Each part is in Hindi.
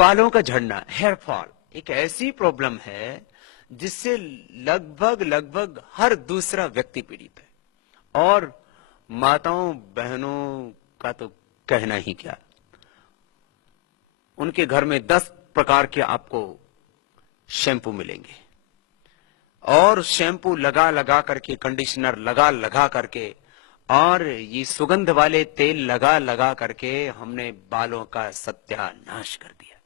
बालों का झड़ना, हेयर फॉल, एक ऐसी प्रॉब्लम है जिससे लगभग हर दूसरा व्यक्ति पीड़ित है। और माताओं बहनों का तो कहना ही क्या, उनके घर में 10 प्रकार के आपको शैम्पू मिलेंगे, और शैम्पू लगा लगा करके, कंडीशनर लगा लगा करके, और ये सुगंध वाले तेल लगा लगा करके हमने बालों का सत्यानाश कर दिया।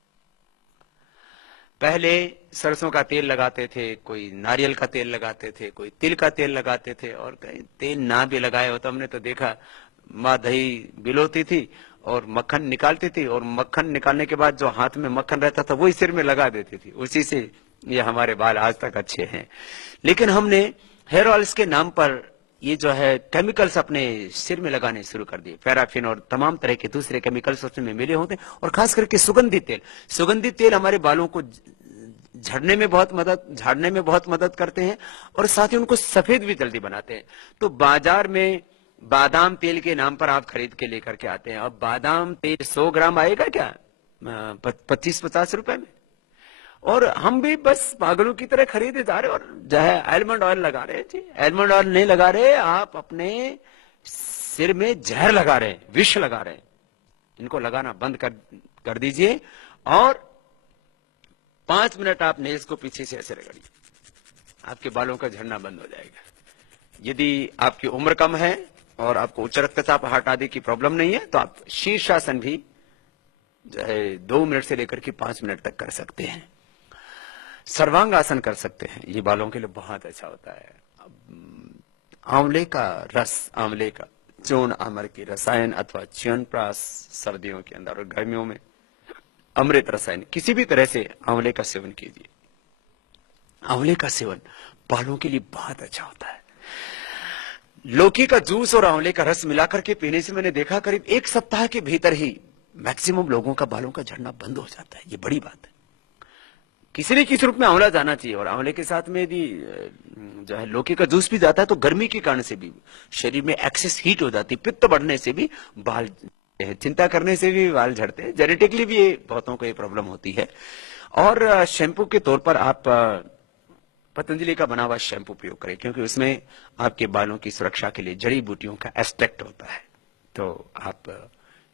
पहले सरसों का तेल लगाते थे, कोई नारियल का तेल लगाते थे, कोई तिल का तेल लगाते थे, और कहीं तेल ना भी लगाए हो तो हमने तो देखा माँ दही बिलोती थी और मक्खन निकालती थी, और मक्खन निकालने के बाद जो हाथ में मक्खन रहता था वही सिर में लगा देती थी, उसी से ये हमारे बाल आज तक अच्छे हैं। लेकिन हमने हेयर ऑयल्स के नाम पर ये जो है केमिकल्स अपने सिर में लगाने शुरू कर दिए। पैराफिन और तमाम तरह के दूसरे केमिकल्स उसमें मिले होते हैं, और खास करके सुगंधित तेल हमारे बालों को झाड़ने में बहुत मदद करते हैं, और साथ ही उनको सफेद भी जल्दी बनाते हैं। तो बाजार में बादाम तेल के नाम पर आप खरीद के लेकर के आते हैं। अब बादाम तेल 100 ग्राम आएगा क्या 25-50 रुपए में, और हम भी बस पागलों की तरह खरीदे जा रहे, और जो है आलमंड ऑयल लगा रहे हैं। जी, आलमंड ऑयल नहीं लगा रहे, आप अपने सिर में जहर लगा रहे हैं, विष लगा रहे हैं। इनको लगाना बंद कर दीजिए, और 5 मिनट आप नेल्स को पीछे से ऐसे रगड़िए, आपके बालों का झड़ना बंद हो जाएगा। यदि आपकी उम्र कम है और आपको उच्च रक्तचाप, हार्ट आदि की प्रॉब्लम नहीं है, तो आप शीर्षासन भी जो है 2 मिनट से लेकर के 5 मिनट तक कर सकते हैं। सर्वांगासन कर सकते हैं, ये बालों के लिए बहुत अच्छा होता है। आंवले का रस, आंवले का चूर्ण, आमर की रसायन अथवा च्यवनप्राश सर्दियों के अंदर, और गर्मियों में अमृत रसायन, किसी भी तरह से आंवले का सेवन कीजिए। आंवले का सेवन बालों के लिए बहुत अच्छा होता है। लौकी का जूस और आंवले का रस मिलाकर के पीने से मैंने देखा करीब 1 सप्ताह के भीतर ही मैक्सिमम लोगों का बालों का झड़ना बंद हो जाता है। ये बड़ी बात है। किसी न किसी रूप में आंवला जाना चाहिए, और आंवले के साथ में यदि जो है लौकी का जूस भी जाता है तो गर्मी के कारण से भी शरीर में एक्सेस हीट हो जाती है, पित्त बढ़ने से भी बाल, चिंता करने से भी बाल झड़ते हैं। जेनेटिकली भी बहुतों को ये प्रॉब्लम होती है। और शैम्पू के तौर पर आप पतंजलि का बना हुआ शैम्पू प्रयोग करें, क्योंकि उसमें आपके बालों की सुरक्षा के लिए जड़ी बूटियों का एक्सट्रैक्ट होता है। तो आप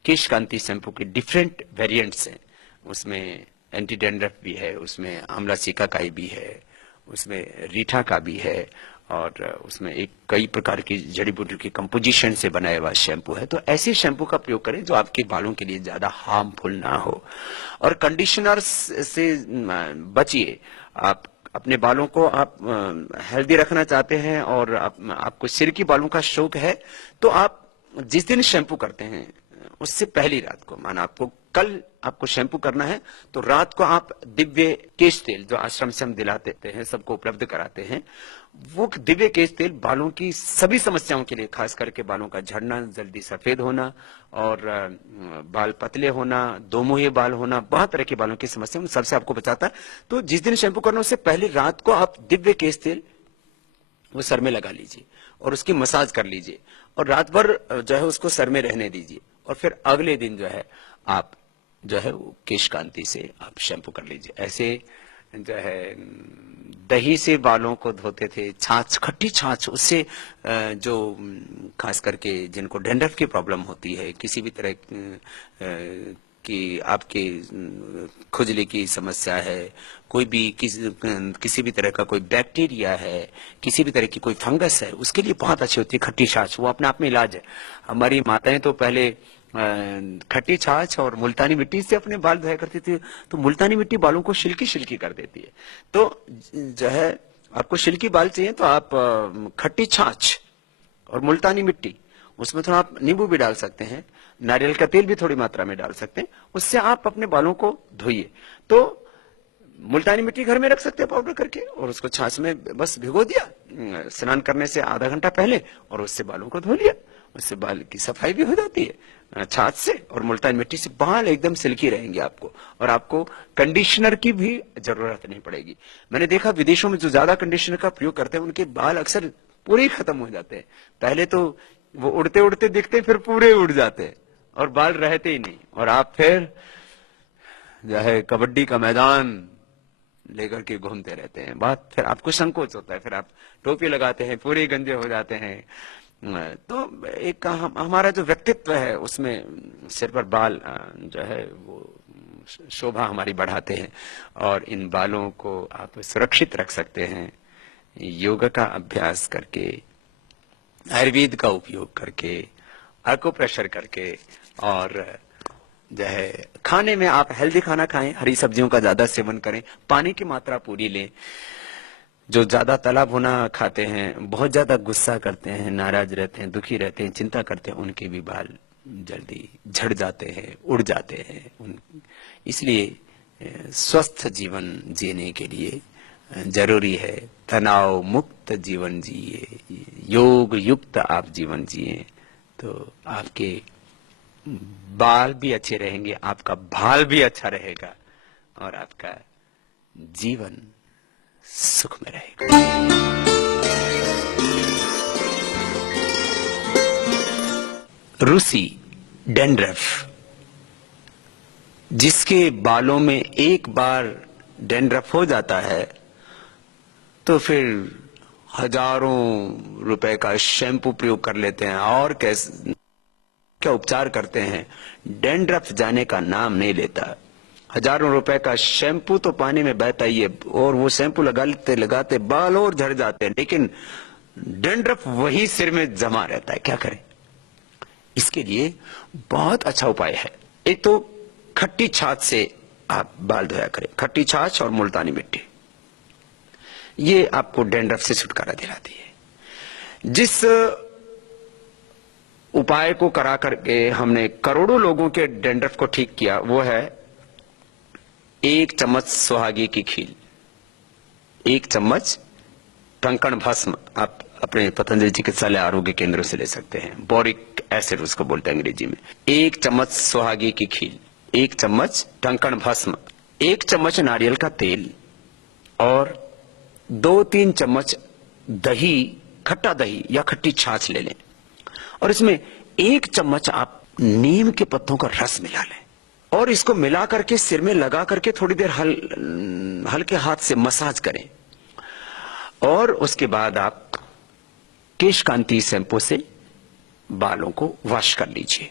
केश कांति शैम्पू के डिफरेंट वेरिएंट्स हैं, उसमें एंटी डैंड्रफ भी है, उसमें आंवला सिकाकाई भी है, उसमें रीठा का भी है, और उसमें एक कई प्रकार की जड़ी बूटी की कंपोजिशन से बनाया हुआ शैम्पू है। तो ऐसे शैम्पू का प्रयोग करें जो आपके बालों के लिए ज्यादा हार्मफुल ना हो। और कंडीशनर्स से बचिए। आप अपने बालों को आप हेल्दी रखना चाहते हैं, और आपको सिर की बालों का शौक है, तो आप जिस दिन शैम्पू करते हैं उससे पहली रात को, माना आपको कल आपको शैम्पू करना है, तो रात को आप दिव्य केश तेल, जो आश्रम से हम दिलाते हैं, सबको उपलब्ध कराते हैं, वो दिव्य केश तेल बालों की सभी समस्याओं के लिए, खास करके बालों का झड़ना, जल्दी सफेद होना, और बाल पतले होना, दोमुहे बाल होना, बहुत तरह के बालों की समस्या, उन सबसे आपको बचाता है। तो जिस दिन शैम्पू करना उससे पहले रात को आप दिव्य केश तेल वो सर में लगा लीजिए, और उसकी मसाज कर लीजिए, और रात भर जो है उसको सर में रहने दीजिए, और फिर अगले दिन जो है आप जो है वो केश कांति से आप शैम्पू कर लीजिए। ऐसे जो है दही से बालों को धोते थे, छाछ, खट्टी छाछ, उससे जो खास करके जिनको डैंड्रफ की प्रॉब्लम होती है, किसी भी तरह कि आपके खुजली की समस्या है, कोई भी किसी भी तरह का कोई बैक्टीरिया है, किसी भी तरह की कोई फंगस है, उसके लिए बहुत अच्छी होती है खट्टी छाछ। वो अपने आप में इलाज है। हमारी माताएं तो पहले खट्टी छाछ और मुल्तानी मिट्टी से अपने बाल धोया करती थी। तो मुल्तानी मिट्टी बालों को शिल्की कर देती है। तो जो है आपको शिल्की बाल चाहिए तो आप खट्टी छाछ और मुल्तानी मिट्टी, उसमें थोड़ा आप नींबू भी डाल सकते हैं, नारियल का तेल भी थोड़ी मात्रा में डाल सकते हैं, उससे आप अपने बालों को धोइए। तो मुल्तानी मिट्टी घर में रख सकते हैं पाउडर करके, और उसको छाछ में बस भिगो दिया स्नान करने से आधा घंटा पहले, और उससे बालों को धो लिया। उससे बाल की सफाई भी हो जाती है छाछ से, और मुल्तानी मिट्टी से बाल एकदम सिल्की रहेंगे आपको, और आपको कंडीशनर की भी जरूरत नहीं पड़ेगी। मैंने देखा विदेशों में जो ज्यादा कंडीशनर का प्रयोग करते हैं उनके बाल अक्सर पूरे ही खत्म हो जाते हैं। पहले तो वो उड़ते उड़ते दिखते, फिर पूरे उड़ जाते हैं और बाल रहते ही नहीं, और आप फिर जो है कबड्डी का मैदान लेकर के घूमते रहते हैं। बहुत फिर आपको संकोच होता है, फिर आप टोपी लगाते हैं, पूरे गंजे हो जाते हैं। तो एक हमारा जो व्यक्तित्व है उसमें सिर पर बाल जो है वो शोभा हमारी बढ़ाते हैं, और इन बालों को आप सुरक्षित रख सकते हैं योग का अभ्यास करके, आयुर्वेद का उपयोग करके, एक्यूप्रेशर करके, और जो है खाने में आप हेल्दी खाना खाएं, हरी सब्जियों का ज्यादा सेवन करें, पानी की मात्रा पूरी लें। जो ज्यादा तला भुना खाते हैं, बहुत ज्यादा गुस्सा करते हैं, नाराज रहते हैं, दुखी रहते हैं, चिंता करते हैं, उनके भी बाल जल्दी झड़ जाते हैं, उड़ जाते हैं। इसलिए स्वस्थ जीवन जीने के लिए जरूरी है तनाव मुक्त जीवन जिए, योग युक्त आप जीवन जिए, तो आपके बाल भी अच्छे रहेंगे, आपका भाल भी अच्छा रहेगा, और आपका जीवन सुख में रहेगा। रूसी डैंड्रफ, जिसके बालों में एक बार डैंड्रफ हो जाता है तो फिर हजारों रुपए का शैम्पू प्रयोग कर लेते हैं और क्या उपचार करते हैं, डैंड्रफ जाने का नाम नहीं लेता। हजारों रुपए का शैम्पू तो पानी में बहता ही है, और वो शैम्पू लगाते लगाते बाल और झड़ जाते हैं, लेकिन डैंड्रफ वही सिर में जमा रहता है। क्या करें? इसके लिए बहुत अच्छा उपाय है। एक तो खट्टी छाछ से आप बाल धोया करें, खट्टी छाछ और मुल्तानी मिट्टी, ये आपको डैंड्रफ से छुटकारा दिलाती है। जिस उपाय को करा करके हमने करोड़ों लोगों के डैंड्रफ को ठीक किया, वो है 1 चम्मच सुहागी की खील, 1 चम्मच टंकण भस्म, आप अपने पतंजलि चिकित्सालय आरोग्य केंद्रों से ले सकते हैं, बोरिक एसिड उसको बोलते हैं अंग्रेजी में। 1 चम्मच सुहागी की खील, 1 चम्मच टंकण भस्म, 1 चम्मच नारियल का तेल, और 2-3 चम्मच दही, खट्टा दही या खट्टी छाछ ले लें, और इसमें 1 चम्मच आप नीम के पत्तों का रस मिला लें, और इसको मिला करके सिर में लगा करके थोड़ी देर हल्के हाथ से मसाज करें, और उसके बाद आप केश कांति शैम्पू से बालों को वॉश कर लीजिए।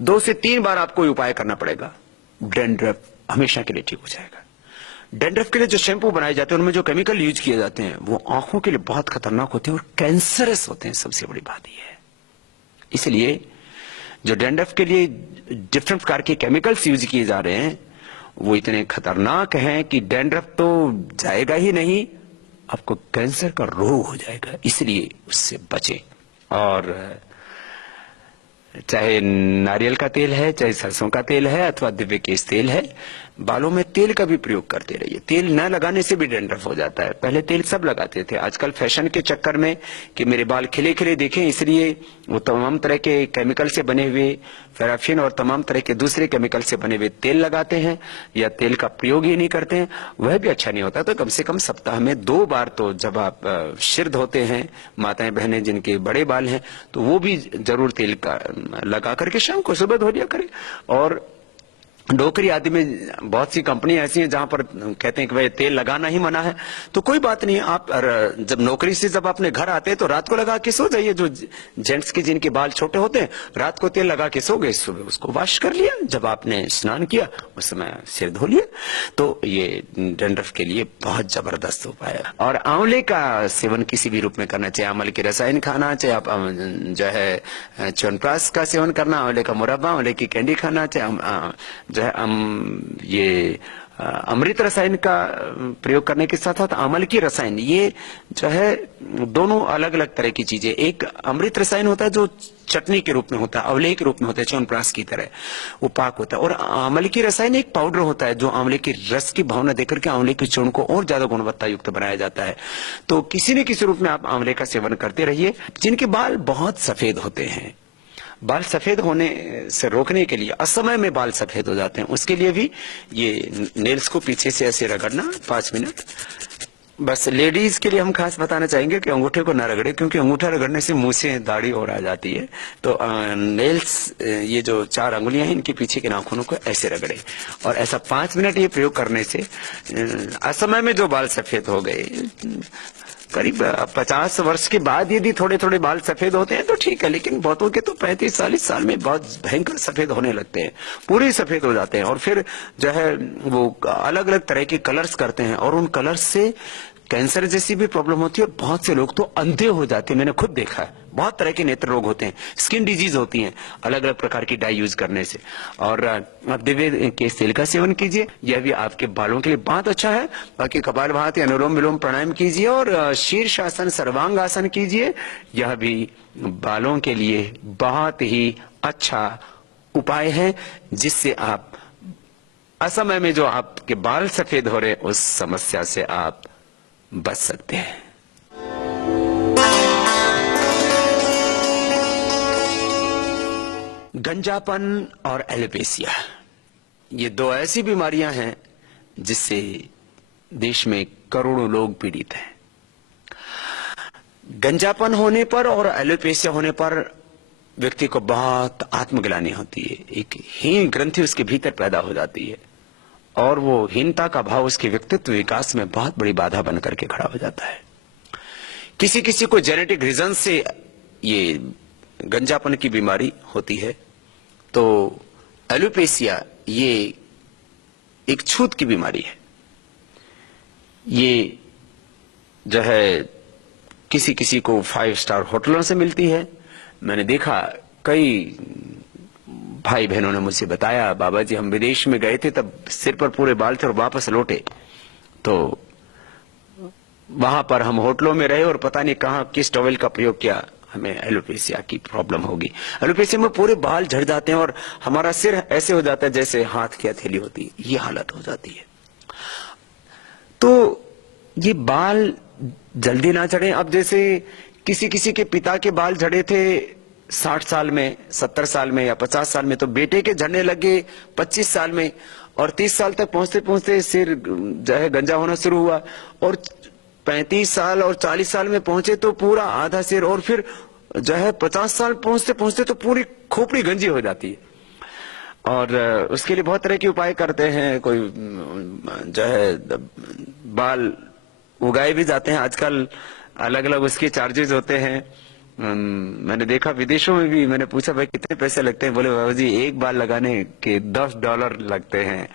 2 से 3 बार आपको उपाय करना पड़ेगा, डैंड्रफ हमेशा के लिए ठीक हो जाएगा। डैंड्रफ के लिए जो शैम्पू बनाए जाते हैं उनमें जो केमिकल यूज किए जाते हैं वो आंखों के लिए बहुत खतरनाक होते हैं और कैंसरस होते हैं, सबसे बड़ी बात यह है। इसलिए जो डैंड्रफ के लिए डिफरेंट प्रकार के केमिकल्स यूज किए जा रहे हैं वो इतने खतरनाक हैं कि डैंड्रफ तो जाएगा ही नहीं, आपको कैंसर का रोग हो जाएगा। इसलिए उससे बचें, और चाहे नारियल का तेल है, चाहे सरसों का तेल है, अथवा दिव्य केश तेल है, बालों में तेल का भी प्रयोग करते रहिए। तेल न लगाने से भी डैंड्रफ हो जाता है। पहले तेल सब लगाते थे, आजकल फैशन के चक्कर में कि मेरे बाल खिले खिले दिखें, इसलिए वो तमाम तरह के केमिकल से बने हुए पैराफिन और तमाम तरह के दूसरे केमिकल से बने हुए तेल लगाते हैं, या तेल का प्रयोग ही नहीं करते हैं, वह भी अच्छा नहीं होता। तो कम से कम सप्ताह में 2 बार तो जब आप सिर धोते हैं, माताएं बहनें जिनके बड़े बाल हैं, तो वो भी जरूर तेल का लगा करके शाम को सुबह धो लिया करें। और नौकरी आदि में बहुत सी कंपनी ऐसी हैं जहां पर कहते हैं कि भाई तेल लगाना ही मना है, तो कोई बात नहीं, आप जब नौकरी से जब अपने घर आते हैं तो रात को लगा के सो जाइए। जो जेंट्स के जिनके बाल छोटे होते हैं रात को तेल लगा के सो गए, सुबह उसको वॉश कर लिया, जब आपने स्नान किया उस समय सिर धो लिया। तो ये डैंड्रफ के लिए बहुत जबरदस्त उपाय है। और आंवले का सेवन किसी भी रूप में करना चाहिए, आंवले के रसायन खाना चाहिए, आप जो है च्यवनप्राश का सेवन करना, आंवले का मुरब्बा, आंवले की कैंडी खाना चाहिए, जो है ये अमृत रसायन का प्रयोग करने के साथ साथ आंवले की रसायन, ये जो है दोनों अलग अलग तरह की चीजें। एक अमृत रसायन होता है जो चटनी के रूप में होता है, आंवले के रूप में होता है, च्यवनप्राश की तरह वो पाक होता है, और आंवले की रसायन एक पाउडर होता है जो आंवले के रस की भावना देकर के आंवले के चूर्ण को और ज्यादा गुणवत्ता युक्त बनाया जाता है। तो किसी न किसी रूप में आप आंवले का सेवन करते रहिए। जिनके बाल बहुत सफेद होते हैं, बाल सफेद होने से रोकने के लिए, असमय में बाल सफेद हो जाते हैं, उसके लिए भी ये नेल्स को पीछे से ऐसे रगड़ना 5 मिनट, बस लेडीज के लिए हम खास बताना चाहेंगे कि अंगूठे को ना रगड़े, क्योंकि अंगूठा रगड़ने से मुंह से दाढ़ी और आ जाती है। तो नेल्स, ये जो 4 अंगुलियां हैं, इनके पीछे के नाखूनों को ऐसे रगड़े, और ऐसा 5 मिनट ये प्रयोग करने से असमय में जो बाल सफेद हो गए, करीब 50 वर्ष के बाद यदि थोड़े थोड़े बाल सफेद होते हैं तो ठीक है, लेकिन बहुतों के तो 35-40 साल में बहुत भयंकर सफेद होने लगते हैं, पूरे सफेद हो जाते हैं, और फिर जो है वो अलग अलग तरह के कलर्स करते हैं, और उन कलर्स से कैंसर जैसी भी प्रॉब्लम होती है, और बहुत से लोग तो अंधे हो जाते हैं। मैंने खुद देखा है, बहुत तरह के नेत्र रोग होते हैं, स्किन डिजीज होती हैं अलग अलग प्रकार की डाई यूज करने से। और आप दिव्य केश तेल का सेवन कीजिए, यह भी आपके बालों के लिए बहुत अच्छा है। बाकी कपालभाति, अनुलोम विलोम प्राणायाम कीजिए, और शीर्षासन, सर्वांग आसन कीजिए, यह भी बालों के लिए बहुत ही अच्छा उपाय है, जिससे आप असमय में जो आपके बाल सफेद हो रहे उस समस्या से आप बच सकते हैं। गंजापन और एलोपेशिया, ये 2 ऐसी बीमारियां हैं जिससे देश में करोड़ों लोग पीड़ित हैं। गंजापन होने पर और एलोपेशिया होने पर व्यक्ति को बहुत आत्मग्लानि होती है, एक हीन ग्रंथि उसके भीतर पैदा हो जाती है, और वो हीनता का भाव उसके व्यक्तित्व विकास में बहुत बड़ी बाधा बन करके खड़ा हो जाता है। किसी किसी को जेनेटिक रीजन से ये गंजापन की बीमारी होती है, तो एलोपेशिया ये एक छूत की बीमारी है। ये जो है किसी किसी को 5 स्टार होटलों से मिलती है। मैंने देखा कई भाई बहनों ने मुझसे बताया, बाबा जी हम विदेश में गए थे, तब सिर पर पूरे बाल थे और वापस लौटे तो वहां पर हम होटलों में रहे और पता नहीं कहां किस टॉवेल का प्रयोग किया, हमें एलोपेशिया की प्रॉब्लम होगी। एलोपेशिया में पूरे बाल झड़ जाते हैं और हमारा सिर ऐसे हो जाता है जैसे हाथ की हथेली होती है, ये हालत हो जाती है। तो ये बाल जल्दी ना झड़े। अब जैसे किसी किसी के पिता के बाल झड़े थे 60 साल में, 70 साल में या 50 साल में, तो बेटे के झड़ने लगे 25 साल में, और 30 साल तक पहुंचते पहुंचते सिर जो है गंजा होना शुरू हुआ, और 35 साल और 40 साल में पहुंचे तो पूरा आधा सिर, और फिर जो है 50 साल पहुंचते पहुंचते तो पूरी खोपड़ी गंजी हो जाती है। और उसके लिए बहुत तरह के उपाय करते हैं, कोई जो है बाल उगाए भी जाते हैं, आजकल अलग अलग उसके चार्जेस होते हैं। मैंने देखा विदेशों में भी, मैंने पूछा भाई कितने पैसे लगते हैं, बोले बाबा जी एक बाल लगाने के $10 लगते हैं।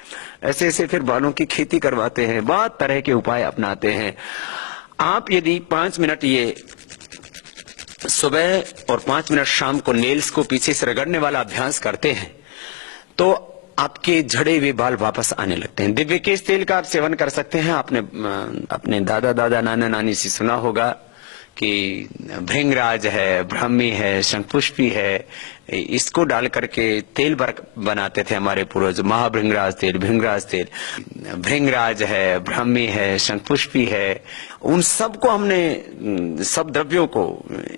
ऐसे ऐसे फिर बालों की खेती करवाते हैं, बहुत तरह के उपाय अपनाते हैं। आप यदि 5 मिनट ये सुबह और 5 मिनट शाम को नेल्स को पीछे से रगड़ने वाला अभ्यास करते हैं तो आपके झड़े हुए बाल वापस आने लगते हैं। दिव्य केश तेल का आप सेवन कर सकते हैं। आपने अपने दादा नाना नानी से सुना होगा कि भृंगराज है, ब्राह्मी है, शंखपुष्पी है, इसको डाल करके तेल बनाते थे हमारे पूर्वज। महाभृंगराज तेल, भृंगराज तेल, भृंगराज है, ब्राह्मी है, शंखपुष्पी है, उन सबको हमने सब द्रव्यों को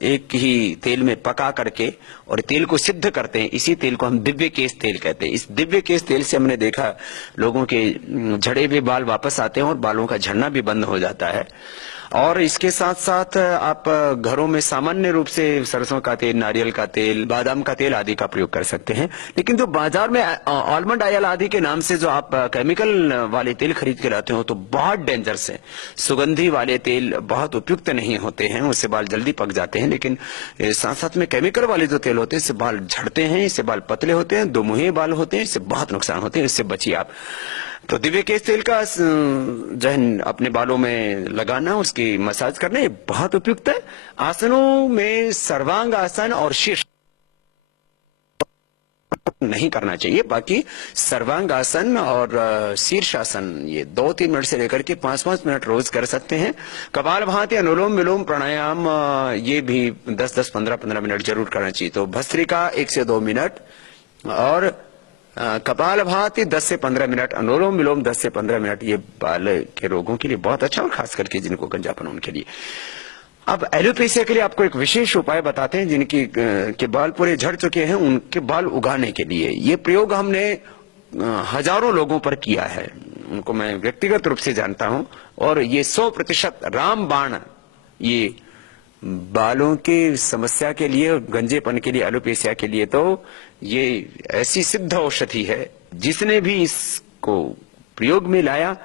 एक ही तेल में पका करके और तेल को सिद्ध करते हैं। इसी तेल को हम दिव्य केश तेल कहते हैं। इस दिव्य केश तेल से हमने देखा लोगों के झड़े हुए बाल वापस आते हैं और बालों का झड़ना भी बंद हो जाता है। और इसके साथ साथ आप घरों में सामान्य रूप से सरसों का तेल, नारियल का तेल, बादाम का तेल आदि का प्रयोग कर सकते हैं। लेकिन जो बाजार में आलमंड ऑयल आदि के नाम से जो आप केमिकल वाले तेल खरीद के लाते हो तो बहुत डेंजरस है। सुगंधी वाले तेल बहुत उपयुक्त नहीं होते हैं, उससे बाल जल्दी पक जाते हैं। लेकिन साथ साथ में केमिकल वाले जो तेल होते हैं इससे बाल झड़ते हैं, इससे बाल पतले होते हैं, दोमुहे बाल होते हैं, इससे बहुत नुकसान होते हैं, इससे बचिए आप। तो दिव्य केश तेल का जो है अपने बालों में लगाना, उसकी मसाज करना, ये बहुत उपयुक्त है। आसनों में सर्वांग आसन और शीर्ष नहीं करना चाहिए, बाकी सर्वांग आसन और शीर्षासन ये 2-3 मिनट से लेकर के 5-5 मिनट रोज कर सकते हैं। कपालभाति, अनुलोम विलोम प्राणायाम ये भी 10-10, 15-15 मिनट जरूर करना चाहिए। तो भस्त्रिका 1 से 2 मिनट और कपालभाति 10 से 15 मिनट, अनुलोम विलोम 10 से 15 मिनट, ये बाल के रोगों के लिए बहुत अच्छा, और खास करके जिनको गंजापन उनके लिए। अब एलोपेशिया के लिए आपको एक विशेष उपाय बताते हैं। जिनकी के बाल पूरे झड़ चुके हैं उनके बाल उगाने के लिए ये प्रयोग हमने हजारों लोगों पर किया है। उनको मैं व्यक्तिगत रूप से जानता हूं, और ये 100% रामबाण, ये बालों की समस्या के लिए, गंजेपन के लिए, एलोपेशिया के लिए तो ये ऐसी सिद्ध औषधि है, जिसने भी इसको प्रयोग में लाया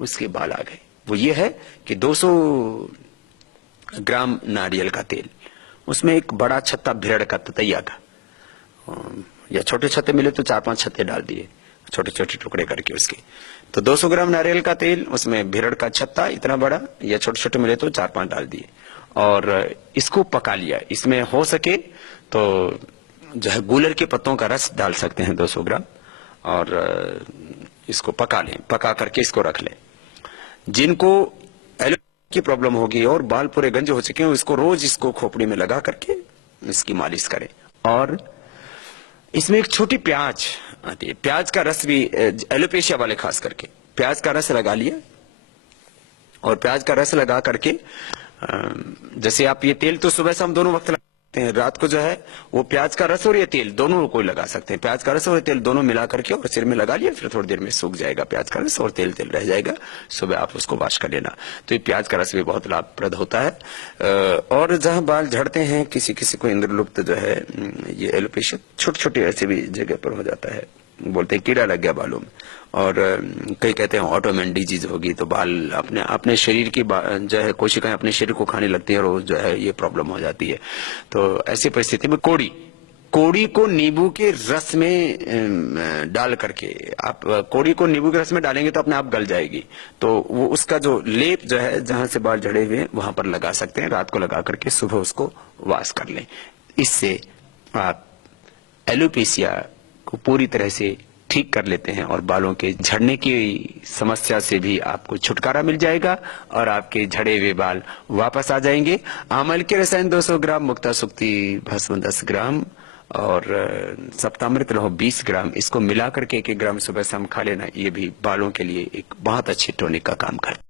उसके बाल आ गए। वो ये है कि 200 ग्राम नारियल का तेल, उसमें एक बड़ा छत्ता भिरड़ का, ततैया का, या छोटे छत्ते मिले तो 4-5 छत्ते डाल दिए, छोटे छोटे टुकड़े करके उसके। तो 200 ग्राम नारियल का तेल, उसमें भिरड़ का छत्ता इतना बड़ा, या छोटे छोटे मिले तो 4-5 डाल दिए, और इसको पका लिया। इसमें हो सके तो जो है गूलर के पत्तों का रस डाल सकते हैं 200 ग्राम, और इसको पका लें, पका करके इसको रख लें। जिनको एलोपेशिया की प्रॉब्लम होगी और बाल पूरे गंजे हो चुके हैं, इसको रोज इसको खोपड़ी में लगा करके इसकी मालिश करें। और इसमें एक छोटी प्याज आती है, प्याज का रस भी, एलोपेशिया वाले खास करके प्याज का रस लगा लिया, और प्याज का रस लगा करके जैसे आप ये तेल तो सुबह शाम दोनों वक्त लगाते हैं, रात को जो है वो प्याज का रस और ये तेल दोनों को लगा सकते हैं। प्याज का रस और तेल दोनों मिला करके और सिर में लगा लिया, फिर थोड़ी देर में सूख जाएगा प्याज का रस, और तेल तेल रह जाएगा, सुबह आप उसको वॉश कर लेना। तो ये प्याज का रस भी बहुत लाभप्रद होता है। और जहां बाल झड़ते हैं, किसी किसी को इंद्रलुप्त जो है ये एलोपेशिया छोटे छोटे ऐसे भी जगह पर हो जाता है, बोलते हैं कीड़ा लग गया बालों में, और कई कहते हैं ऑटोमेन डिजीज होगी, तो बाल अपने शरीर की जो है कोशिकाएं अपने शरीर को खाने लगती है, और जो है ये प्रॉब्लम हो जाती है। तो ऐसी परिस्थिति में कोड़ी को नींबू के रस में डाल करके, आप कोड़ी को नींबू के रस में डालेंगे तो अपने आप गल जाएगी, तो वो उसका जो लेप जो है जहां से बाल झड़े हुए वहां पर लगा सकते हैं, रात को लगा करके सुबह उसको वॉश कर लें। इससे आप एलोपेशिया को पूरी तरह से ठीक कर लेते हैं, और बालों के झड़ने की समस्या से भी आपको छुटकारा मिल जाएगा, और आपके झड़े हुए बाल वापस आ जाएंगे। आमल के रसायन 200 ग्राम, मुक्ता सुक्ति भस्म 10 ग्राम, और सप्तामृत लौह 20 ग्राम, इसको मिलाकर के 1-1 ग्राम सुबह शाम खा लेना, ये भी बालों के लिए एक बहुत अच्छी टॉनिक का काम करता है।